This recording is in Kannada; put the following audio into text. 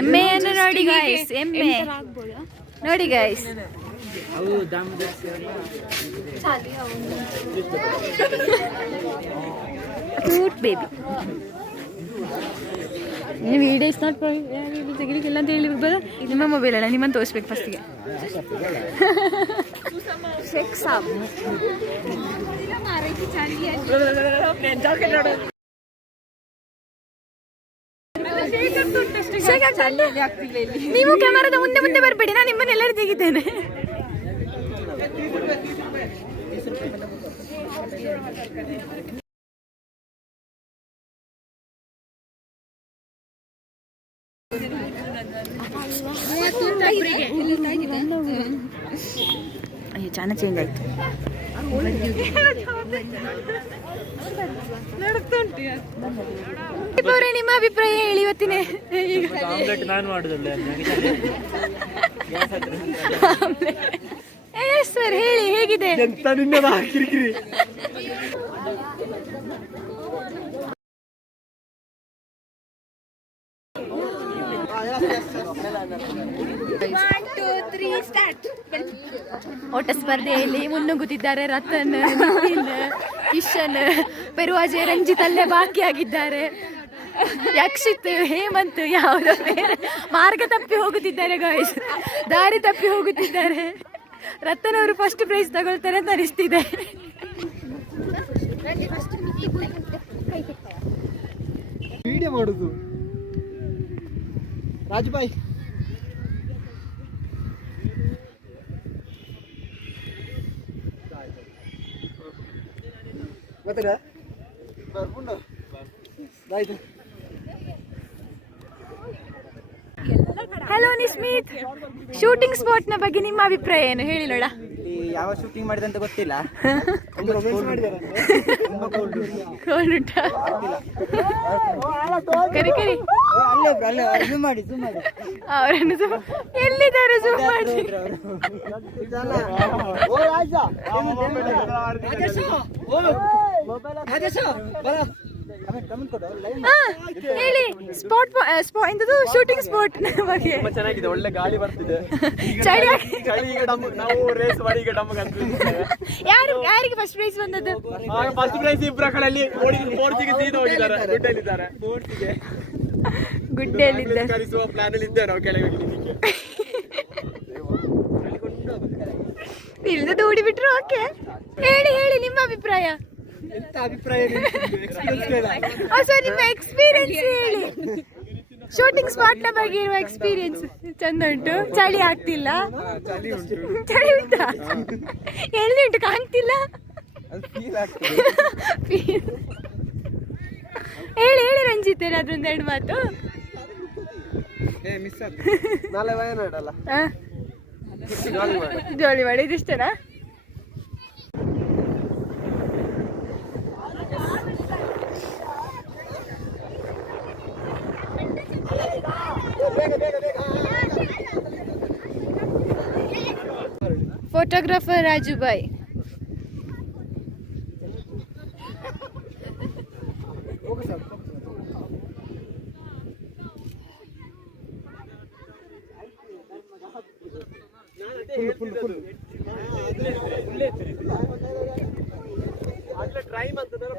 ಎಮ್ಮೆಯನ್ನು ನೋಡಿ ಗೈಸ್, ಎಮ್ಮೆ ನೋಡಿ guys. Cute baby. Video is not ತೆಗಿಲಿಕ್ಕಿಲ್ಲ ಅಂತ ಹೇಳಿ ಬರ. ನಿಮ್ಮ ಮೊಬೈಲ್ ಅಲ್ಲ, ನಿಮ್ಮನ್ನು ತೋರಿಸ್ಬೇಕು ಫಸ್ಟಿಗೆ. ಶೇಖ್ ಸಾಬ್ ನೀವು ಕ್ಯಾಮರಾದ ಮುಂದೆ ಮುಂದೆ ಬರಬೇಡಿ, ನಾನು ನಿಮ್ಮನ್ನೆಲ್ಲರೂ ತೆಗಿದ್ದೇನೆ. ಅಯ್ಯೋ ಚಾನ ಚೇಂಜ್ ಆಯ್ತು. ನಿಮ್ಮ ಅಭಿಪ್ರಾಯ ಹೇಳಿ ಇವತ್ತಿನ. ಸರ್ ಹೇಳಿ ಹೇಗಿದೆ? ಓಟ ಸ್ಪರ್ಧೆಯಲ್ಲಿ ಮುನ್ನುಗ್ಗುತ್ತಿದ್ದಾರೆ ರತನ್, ನಿತಿನ್, ಕಿಶನ್, ಪೆರುವಾಜೆ, ರಂಜಿತ್ ಅಲ್ಲೇ ಬಾಕಿಯಾಗಿದ್ದಾರೆ. ಯಕ್ಷಿತ್, ಹೇಮಂತ್ ಯಾವುದೋ ಬೇರೆ ಮಾರ್ಗ ತಪ್ಪಿ ಹೋಗುತ್ತಿದ್ದಾರೆ ಗಾಯ್ಸ್, ದಾರಿ ತಪ್ಪಿ ಹೋಗುತ್ತಿದ್ದಾರೆ. ರತನ್ ಅವರು ಫಸ್ಟ್ ಪ್ರೈಸ್ ತಗೊಳ್ತಾರೆ ಅಂತ ಅನಿಸ್ತಿದೆ. ವಿಡಿಯೋ ಮಾಡುದು ರಾಜುಬಾಯಿ. ಹಲೋ ನಿಸ್ಮಿತ್, ಶೂಟಿಂಗ್ ಸ್ಪಾಟ್ ನ ಬಗ್ಗೆ ನಿಮ್ಮ ಅಭಿಪ್ರಾಯ ಏನು ಹೇಳಿ ನೋಡ. ಯಾವ ಶೂಟಿಂಗ್ ಮಾಡಿದಂತ ಗೊತ್ತಿಲ್ಲ. ಕರಿ ಕರಿ ಅವರನ್ನು ಎಲ್ಲಿದ್ದಾರೆ ಜೂಮ್ ಮಾಡಿ. ಹೇಳಿ ಸ್ಪಾಟ್ ಎಂತದು ಶೂಟಿಂಗ್ ಸ್ಪಾಟ್ ಬಗ್ಗೆ. ಚೆನ್ನಾಗಿದೆ, ಒಳ್ಳೆ ಗಾಳಿ ಬರ್ತಿದೆ. ಯಾರಿಗೆ ಫಸ್ಟ್ ಪ್ರೈಸ್ ಬಂದದ್ದು? ಫಸ್ಟ್ ಪ್ರೈಸ್ ಇಬ್ಬರಲ್ಲಿ ಗುಡ್ಡೆಯಲ್ಲಿದ್ದ ಪ್ಲಾನ್ ಅಲ್ಲಿ ಇದ್ದೆ ನಾವು ಕೆಳಗೆ ಇಲ್ಲಿಂದ ದೂಡಿ ಬಿಟ್ರು. ಓಕೆ ಹೇಳಿ ಹೇಳಿ ನಿಮ್ಮ ಅಭಿಪ್ರಾಯ. ಎಂತ ಅಭಿಪ್ರಾಯ? ನಿಮ್ಮ ಎಕ್ಸ್ಪೀರಿಯನ್ಸ್ ಹೇಳಿ. ಶೂಟಿಂಗ್ ಸ್ಪಾಟ್ ನ ಬಗ್ಗೆ ಇರುವ ಎಕ್ಸ್ಪೀರಿಯನ್ಸ್. ಚಂದ ಉಂಟು, ಚಳಿ ಆಗ್ತಿಲ್ಲ. ಚಳಿ ಉಂಟಾ? ಎಲ್ಲಿ ಉಂಟು ಕಾಣ್ತಿಲ್ಲ. ಹೇಳಿ ಹೇಳಿ ರಂಜಿತ್, ಅದೊಂದು ಎರಡು ಮಾತು. ನಾಳೆ ವಯನಾಡ್ ಅಲ್ಲ, ಜೋಲಿ ಮಾಡಿ ಇದಿಷ್ಟೇನಾ? ಫೋಟೋಗ್ರಾಫರ್ ರಾಜುಬಾಯಿ. ಟ್ರೈ ಮಾಡ್ತಿದ್ದಾರೆ.